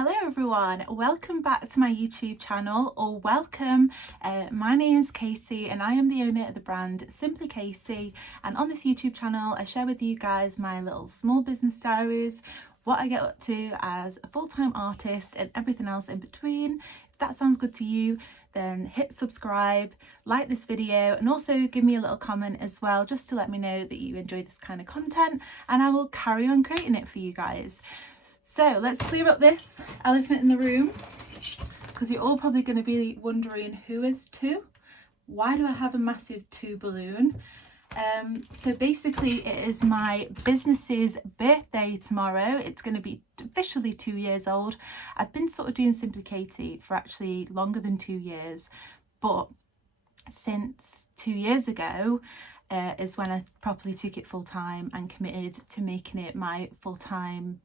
Hello everyone, welcome back to my YouTube channel, or welcome. My name is Katie and I am the owner of the brand Simply Katie, and on this YouTube channel I share with you guys my little small business diaries, what I get up to as a full-time artist and everything else in between. If that sounds good to you, then hit subscribe, like this video, and also give me a little comment as well, just to let me know that you enjoy this kind of content, and I will carry on creating it for you guys. So let's clear up this elephant in the room, because you're all probably going to be wondering, who is two? Why do I have a massive two balloon? So basically it is my business's birthday tomorrow. It's going to be officially 2 years old. I've been sort of doing Simply Katie for actually longer than 2 years, but since 2 years ago is when I properly took it full time and committed to making it my full-time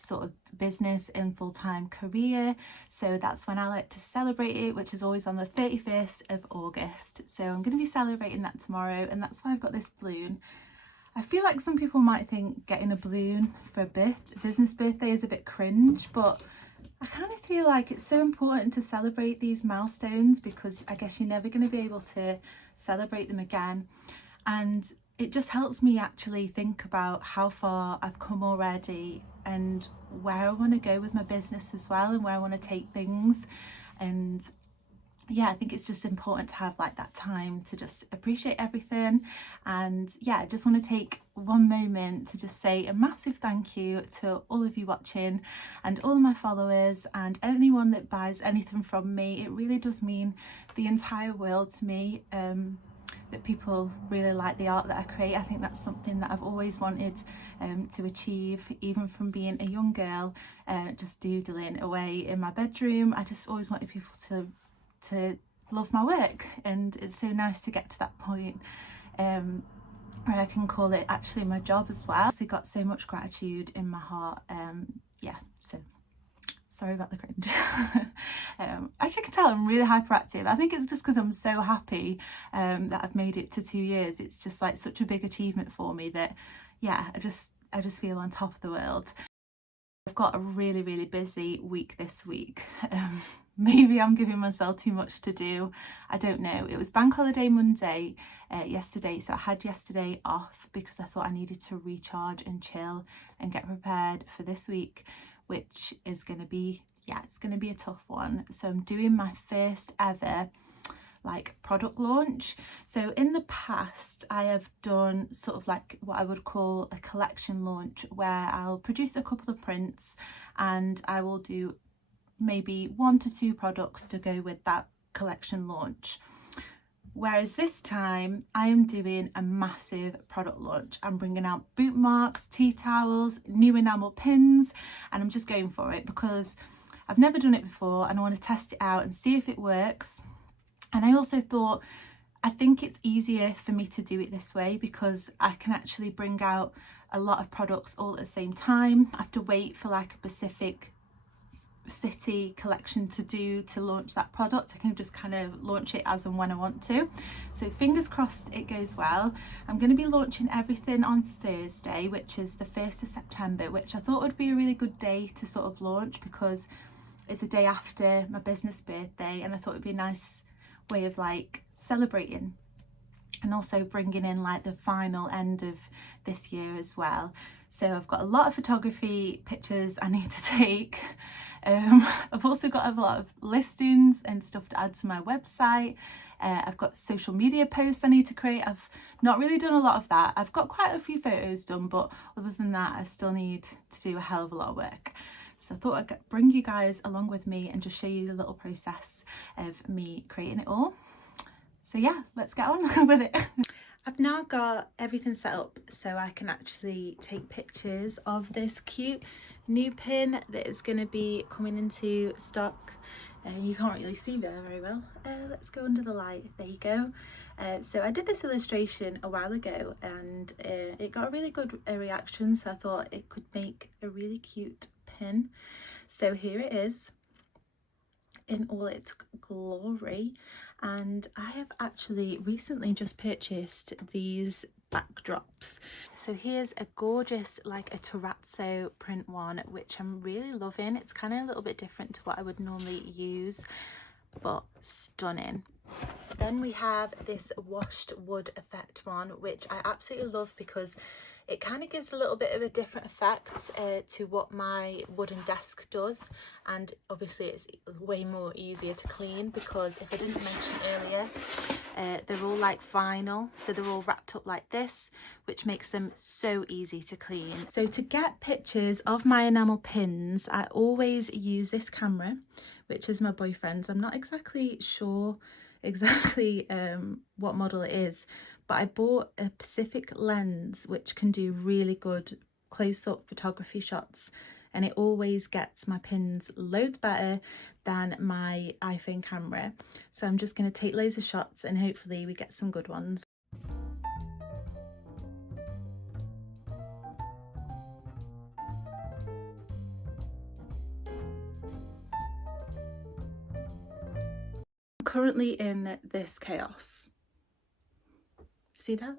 sort of business and full-time career. So that's when I like to celebrate it, which is always on the 31st of August. So I'm going to be celebrating that tomorrow, and that's why I've got this balloon. I feel like some people might think getting a balloon for a business birthday is a bit cringe, but I kind of feel like it's so important to celebrate these milestones, because I guess you're never going to be able to celebrate them again. And it just helps me actually think about how far I've come already and where I want to go with my business as well, and where I want to take things. And yeah, I think it's just important to have like that time to just appreciate everything. And yeah, I just want to take one moment to just say a massive thank you to all of you watching and all of my followers and anyone that buys anything from me. It really does mean the entire world to me. That people really like the art that I create. I think that's something that I've always wanted to achieve, even from being a young girl, just doodling away in my bedroom. I just always wanted people to love my work, and it's so nice to get to that point where I can call it actually my job as well. So I got so much gratitude in my heart. Yeah, so sorry about the cringe. As you can tell, I'm really hyperactive. I think it's just because I'm so happy that I've made it to 2 years. It's just like such a big achievement for me that, yeah, I just feel on top of the world. I've got a really busy week this week. Maybe I'm giving myself too much to do. I don't know. It was Bank Holiday Monday yesterday, so I had yesterday off because I thought I needed to recharge and chill and get prepared for this week, which is going to be, yeah, it's going to be a tough one. So I'm doing my first ever like product launch. So in the past I have done sort of like what I would call a collection launch, where I'll produce a couple of prints and I will do maybe 1 to 2 products to go with that collection launch. Whereas this time I am doing a massive product launch. I'm bringing out boot marks, tea towels, new enamel pins, and I'm just going for it because I've never done it before and I want to test it out and see if it works. And I also thought, I think it's easier for me to do it this way because I can actually bring out a lot of products all at the same time. I have to wait for like a specific city collection to launch that product. I can just kind of launch it as and when I want to. So fingers crossed it goes well. I'm going to be launching everything on Thursday, which is the 1st of September, which I thought would be a really good day to sort of launch because it's a day after my business birthday, and I thought it'd be a nice way of like celebrating and also bringing in like the final end of this year as well. So I've got a lot of photography pictures I need to take. I've also got a lot of listings and stuff to add to my website. I've got social media posts I need to create. I've not really done a lot of that. I've got quite a few photos done, but other than that I still need to do a hell of a lot of work. So I thought I'd bring you guys along with me and just show you the little process of me creating it all. So yeah, let's get on with it. I've now got everything set up so I can actually take pictures of this cute new pin that is going to be coming into stock. You can't really see there very well. Let's go under the light. There you go. So I did this illustration a while ago and it got a really good reaction, so I thought it could make a really cute pin. So here it is in all its glory. And I have actually recently just purchased these backdrops. So here's a gorgeous, like a terrazzo print one, which I'm really loving. It's kind of a little bit different to what I would normally use, but stunning. Then we have this washed wood effect one, which I absolutely love because it kind of gives a little bit of a different effect to what my wooden desk does, and obviously it's way more easier to clean because, if I didn't mention earlier, they're all like vinyl, so they're all wrapped up like this, which makes them so easy to clean. So to get pictures of my enamel pins, I always use this camera, which is my boyfriend's. I'm not exactly sure what model it is, but I bought a Pacific lens which can do really good close-up photography shots, and it always gets my pins loads better than my iPhone camera. So I'm just going to take loads of shots and hopefully we get some good ones. I'm currently in this chaos. See that?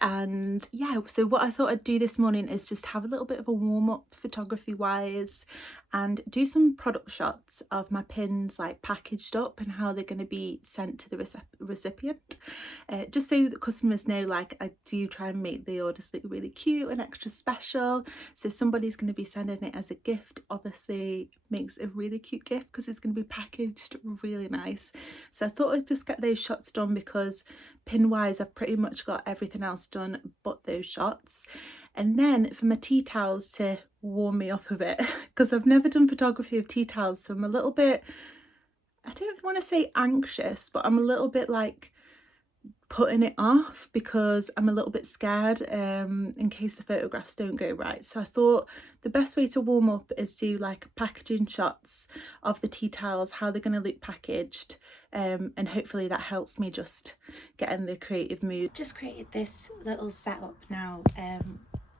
And yeah, so what I thought I'd do this morning is just have a little bit of a warm-up photography wise and do some product shots of my pins like packaged up and how they're going to be sent to the recipient, just so that customers know, like, I do try and make the orders look really cute and extra special. So somebody's going to be sending it as a gift, obviously makes a really cute gift because it's going to be packaged really nice. So I thought I'd just get those shots done because pin wise I've pretty much got everything else done but those shots. And then for my tea towels to warm me up a bit, because I've never done photography of tea towels, so I'm a little bit, I don't want to say anxious, but I'm a little bit like putting it off because I'm a little bit scared in case the photographs don't go right. So I thought the best way to warm up is do like packaging shots of the tea towels, how they're going to look packaged, and hopefully that helps me just get in the creative mood. Just created this little setup now,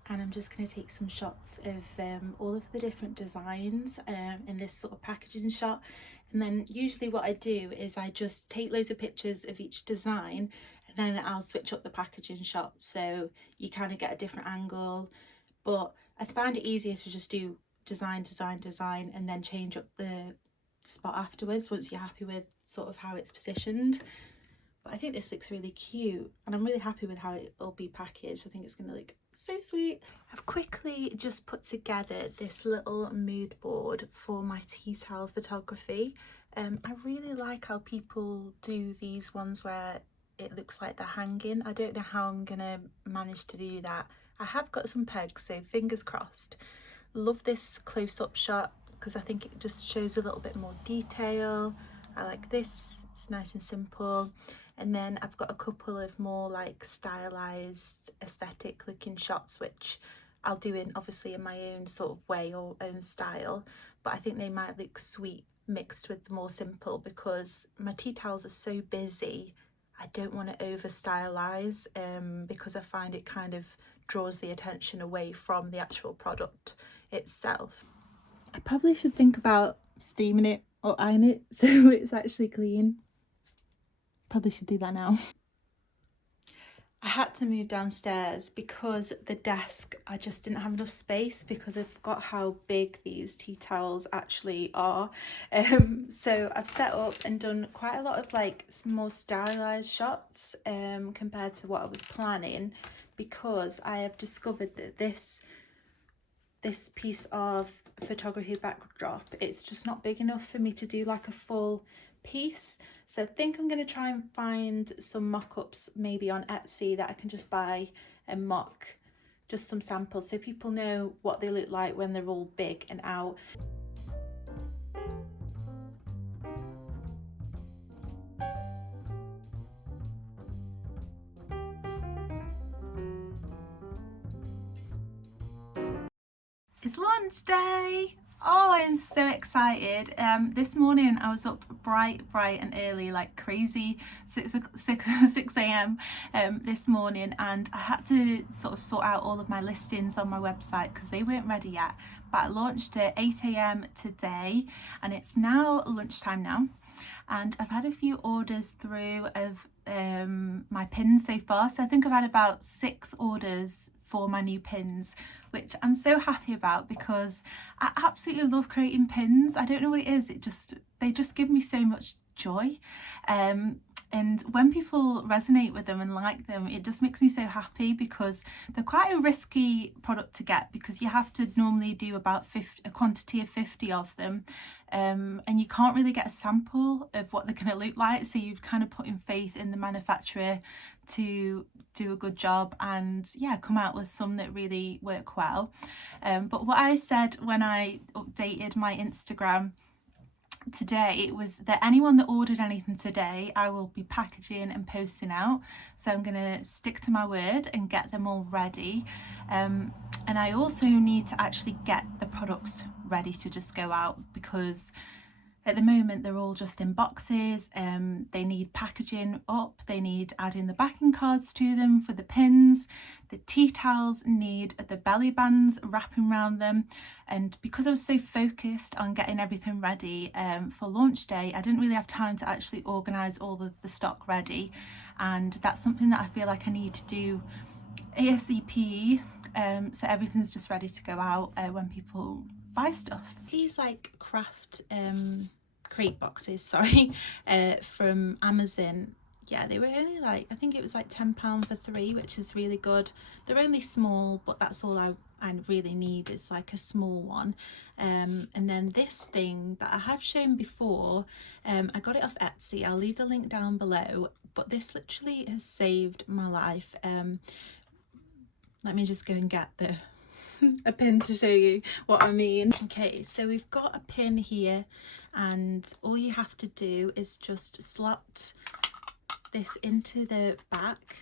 and I'm just going to take some shots of all of the different designs in this sort of packaging shot. And then usually what I do is I just take loads of pictures of each design, and then I'll switch up the packaging shot so you kind of get a different angle. But I find it easier to just do design, and then change up the spot afterwards once you're happy with sort of how it's positioned. But I think this looks really cute and I'm really happy with how it'll be packaged. I think it's going to look so sweet. I've quickly just put together this little mood board for my tea towel photography. I really like how people do these ones where it looks like they're hanging. I don't know how I'm gonna manage to do that. I have got some pegs, so fingers crossed. Love this close-up shot because I think it just shows a little bit more detail. I like this, it's nice and simple. And then I've got a couple of more like stylized aesthetic looking shots which I'll do in obviously in my own sort of way or own style, but I think they might look sweet mixed with the more simple because my tea towels are so busy. I don't want to over stylize because I find it kind of draws the attention away from the actual product itself. I probably should think about steaming it or iron it so it's actually clean. Probably should do that now. I had to move downstairs because the desk, I just didn't have enough space because I forgot how big these tea towels actually are. So I've set up and done quite a lot of like more stylized shots compared to what I was planning, because I have discovered that this piece of photography backdrop, it's just not big enough for me to do like a full piece. So I think I'm going to try and find some mock-ups maybe on Etsy that I can just buy and mock just some samples so people know what they look like when they're all big and out. It's lunch day. Oh, I'm so excited. This morning I was up bright and early, like crazy, 6 a.m. This morning, and I had to sort of sort out all of my listings on my website because they weren't ready yet. But I launched at 8 a.m. today and it's now lunchtime now. and I've had a few orders through of my pins so far. So I think I've had about 6 orders for my new pins, which I'm so happy about because I absolutely love creating pins. I don't know what it is, they just give me so much joy. And when people resonate with them and like them, it just makes me so happy, because they're quite a risky product to get, because you have to normally do about a quantity of 50 of them, and you can't really get a sample of what they're going to look like, so you've kind of put in faith in the manufacturer to do a good job and come out with some that really work well. But what I said when I updated my Instagram today was that anyone that ordered anything today, I will be packaging and posting out. So I'm going to stick to my word and get them all ready. And I also need to actually get the products ready to just go out, because at the moment they're all just in boxes. They need packaging up, they need adding the backing cards to them for the pins, the tea towels need the belly bands wrapping around them, and because I was so focused on getting everything ready for launch day, I didn't really have time to actually organise all of the stock ready, and that's something that I feel like I need to do ASAP, so everything's just ready to go out when people buy stuff. These like craft crate boxes, sorry, from Amazon. Yeah, they were only like, I think it was like £10 for 3, which is really good. They're only small, but that's all I really need is like a small one. And then this thing that I have shown before, I got it off Etsy. I'll leave the link down below, but this literally has saved my life. Let me just go and get a pin to show you what I mean. Okay, so we've got a pin here, and all you have to do is just slot this into the back,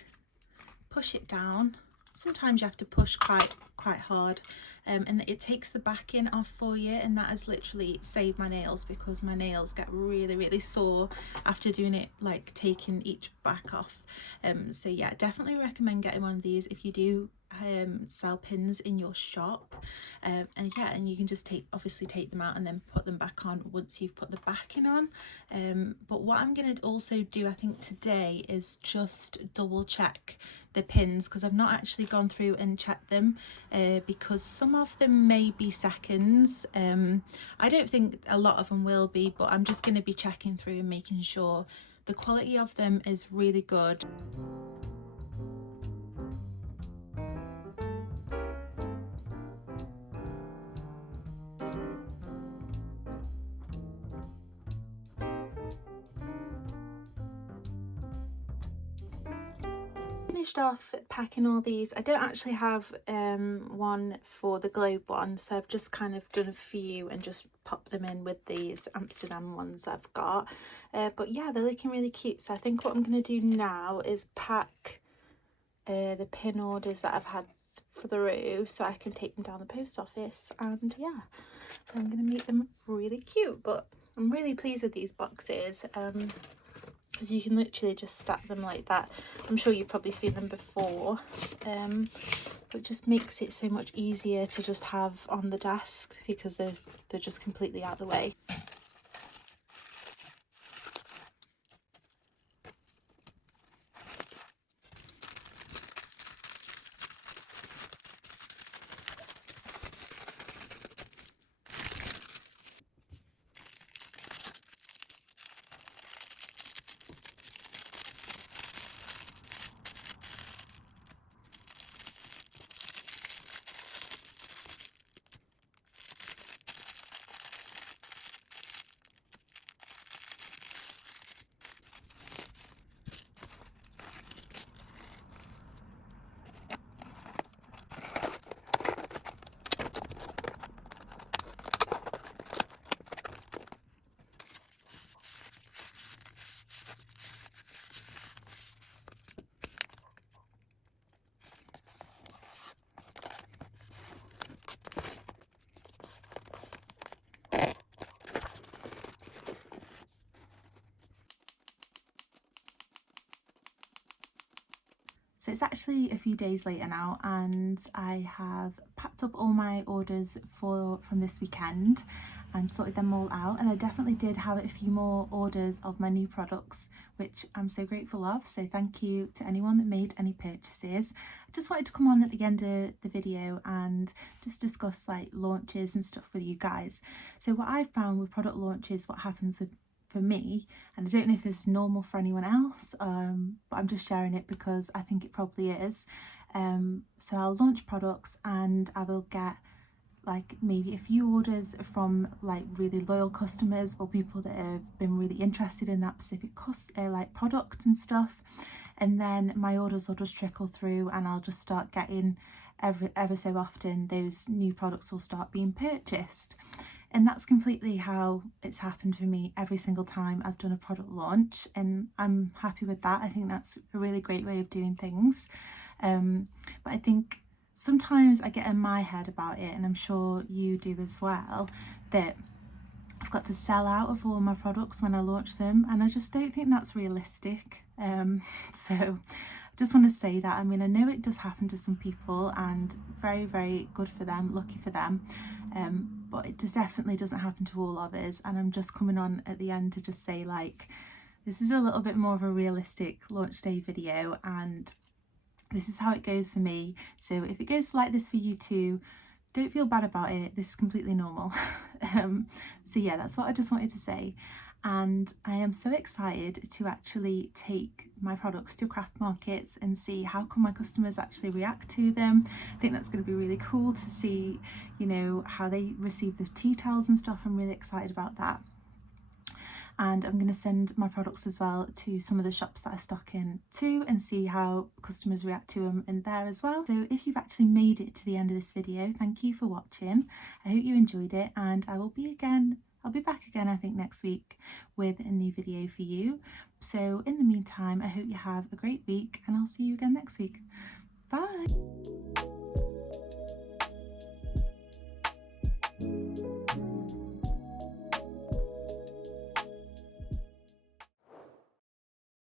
push it down. Sometimes you have to push quite hard, and it takes the backing off for you, and that has literally saved my nails, because my nails get really sore after doing it, like taking each back off. So yeah, definitely recommend getting one of these if you do sell pins in your shop. And you can just obviously take them out and then put them back on once you've put the backing on. But what I'm going to also do, I think today, is just double check the pins, because I've not actually gone through and checked them, because some of them may be seconds. I don't think a lot of them will be, but I'm just going to be checking through and making sure the quality of them is really good. Finished off packing all these. I don't actually have one for the globe one, so I've just kind of done a few and just popped them in with these Amsterdam ones I've got. But yeah, they're looking really cute. So I think what I'm going to do now is pack the pin orders that I've had through, so I can take them down the post office, and yeah, I'm going to make them really cute. But I'm really pleased with these boxes, because you can literally just stack them like that. I'm sure you've probably seen them before, but it just makes it so much easier to just have on the desk, because they're just completely out of the way. So it's actually a few days later now, and I have packed up all my orders from this weekend, and sorted them all out, and I definitely did have a few more orders of my new products, which I'm so grateful of. So thank you to anyone that made any purchases. I just wanted to come on at the end of the video and just discuss like launches and stuff with you guys. So what I found with product launches, what happens for me, and I don't know if this is normal for anyone else, but I'm just sharing it because I think it probably is. So I'll launch products and I will get like maybe a few orders from like really loyal customers or people that have been really interested in that specific like product and stuff, and then my orders will just trickle through and I'll just start getting ever so often those new products will start being purchased. And that's completely how it's happened for me every single time I've done a product launch, and I'm happy with that. I think that's a really great way of doing things. But I think sometimes I get in my head about it, and I'm sure you do as well, that I've got to sell out of all my products when I launch them, and I just don't think that's realistic. So I just want to say that. I mean, I know it does happen to some people, and very, very good for them, lucky for them, but it just definitely doesn't happen to all of us. And I'm just coming on at the end to just say, like, this is a little bit more of a realistic launch day video, and this is how it goes for me. So if it goes like this for you too, don't feel bad about it. This is completely normal. So yeah, that's what I just wanted to say. And I am so excited to actually take my products to craft markets and see how come my customers actually react to them. I think that's going to be really cool to see, you know, how they receive the tea towels and stuff. I'm really excited about that. And I'm going to send my products as well to some of the shops that I stock in too, and see how customers react to them in there as well. So if you've actually made it to the end of this video, thank you for watching. I hope you enjoyed it, and I'll be back again I think next week with a new video for you. So in the meantime, I hope you have a great week, and I'll see you again next week. Bye.